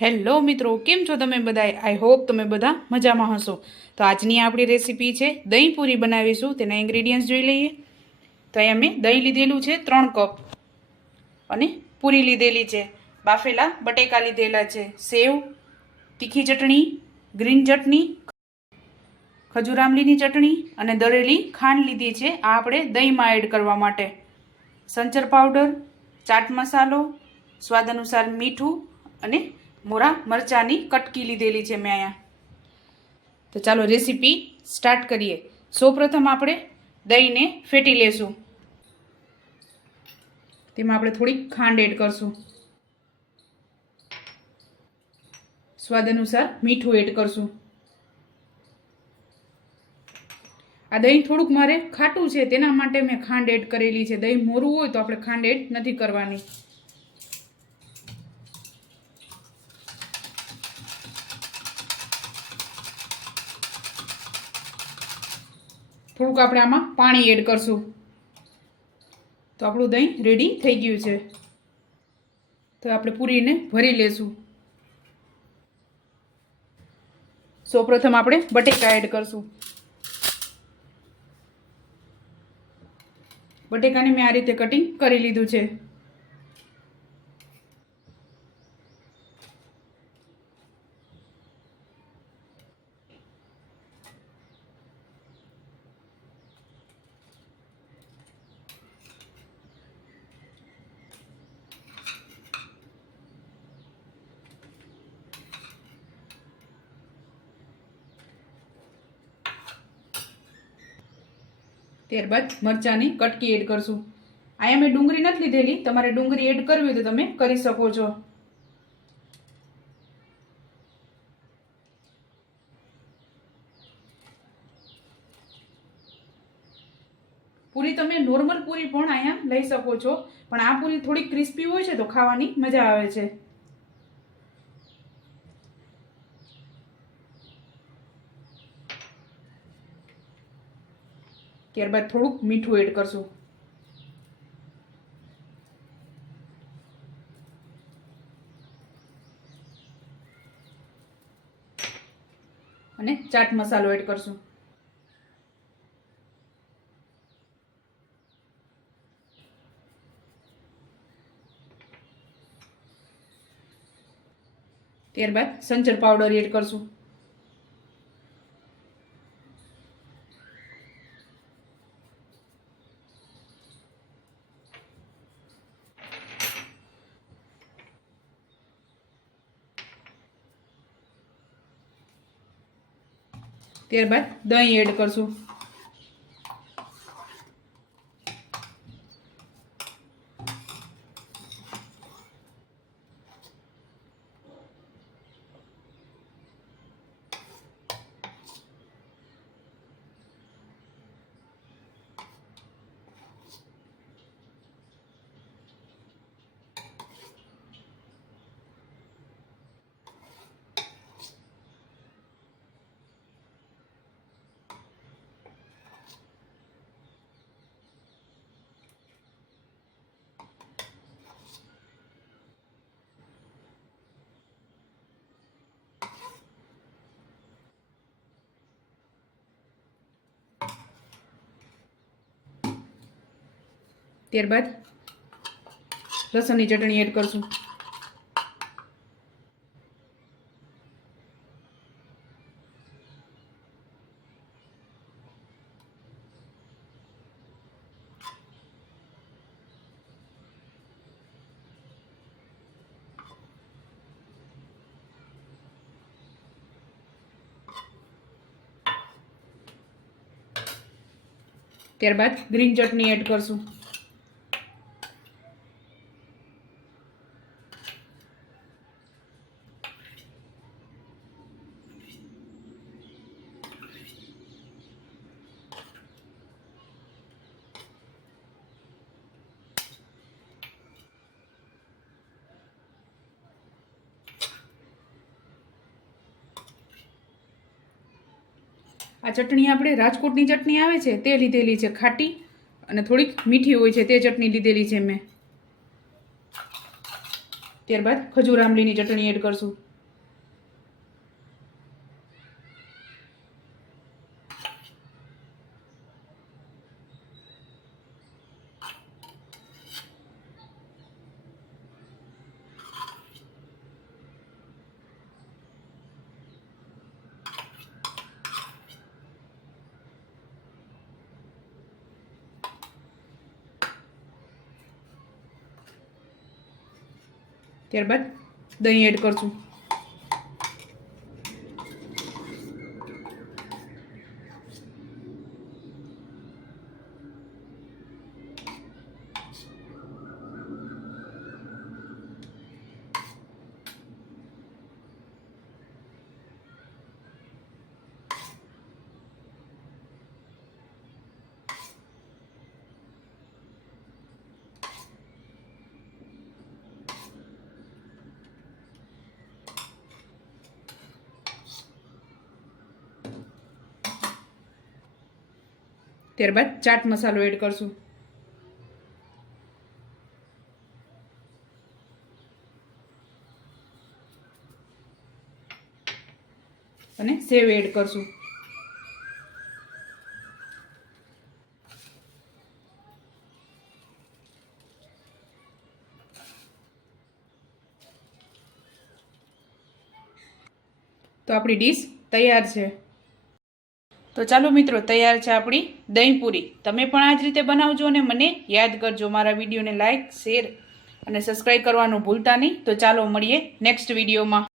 Hello મિત્રો, કેમ છો તમે બધા આઈ હોપ તમે બધા મજામાં હશો. તો આજની આપણી રેસીપી છે દહીં પૂરી બનાવીશું. તેના ઇન્ગ્રીડિયન્ટ્સ જોઈ લઈએ. તો અહીંયા મેં દહીં લીધેલું છે, ત્રણ કપ અને પૂરી લીધેલી છે. બાફેલા બટેકા લીધેલા છે. સેવ, તીખી ચટણી ગ્રીન ચટણી, ખજૂર આંબલીની ચટણી અને દળેલી ખાંડ લીધી છે. આ આપણે દહીંમાં એડ કરવા માટે. સંચર પાવડર ચાટ મસાલો, સ્વાદ અનુસાર મીઠું અને મોરા, મરચાંની કટકી લીધેલી છે મેં અહીંયા. તો ચાલો રેસીપી સ્ટાર્ટ કરીએ. સૌપ્રથમ આપણે દહીંને ફેટી લેશું. તેમાં આપણે થોડીક ખાંડ એડ કરશું. સ્વાદ અનુસાર મીઠું એડ કરશું. આ દહીં થોડુંક મારે ખાટું છે, તેના માટે મેં ખાંડ એડ કરેલી છે. દહીં મોરું હોય તો આપણે ખાંડ એડ નથી કરવાની. થોડુંક આપણે આમાં પાણી એડ કરશું. તો આપણું દહીં રેડી થઈ ગયું છે. તો આપણે પૂરીને ભરી લેશું. સૌપ્રથમ આપણે બટેકા એડ કરશું. બટેકાને મેં આ રીતે કટિંગ કરી લીધું છે. ત્યારબાદ મરચાંની કટકી એડ કરશું. અહીંયા મેં ડુંગળી નથી લીધેલી, તમારે ડુંગળી એડ કરવી હોય તો તમે કરી શકો છો. પૂરી તમે નોર્મલ પૂરી પણ અહીંયા લઈ શકો છો, પણ આ પૂરી થોડી ક્રિસ્પી હોય છે તો ખાવાની મજા આવે છે. ત્યારબાદ થોડુંક મીઠું એડ કરશું. અને ચાટ મસાલો એડ કરશું. ત્યારબાદ સંચર પાવડર એડ કરશું. ત્યારબાદ દહીં એડ કરશું. ત્યારબાદ લસણની ચટણી એડ કરશું. ત્યારબાદ ગ્રીન ચટણી એડ કરશું. આ ચટણી આપણે રાજકોટની ચટણી આવે છે, તે લીધેલી છે ખાટી અને થોડીક મીઠી હોય છે, તે ચટણી લીધેલી છે મેં. ત્યારબાદ ખજૂર આંબલીની ચટણી એડ કરશું. ત્યારબાદ દહીં એડ કરશું. ત્યારબાદ ચાટ મસાલો એડ કરશું. અને સેવ એડ કરશું. તો આપણી ડીશ તૈયાર છે. તો ચાલો મિત્રો, તૈયાર છે આપણી દહીં પૂરી તમે પણ આ જ રીતે બનાવજો અને મને યાદ કરજો મારા વિડીયોને લાઇક શેર અને સબસ્ક્રાઈબ કરવાનું ભૂલતા નહીં. તો ચાલો મળીએ નેક્સ્ટ વિડીયોમાં.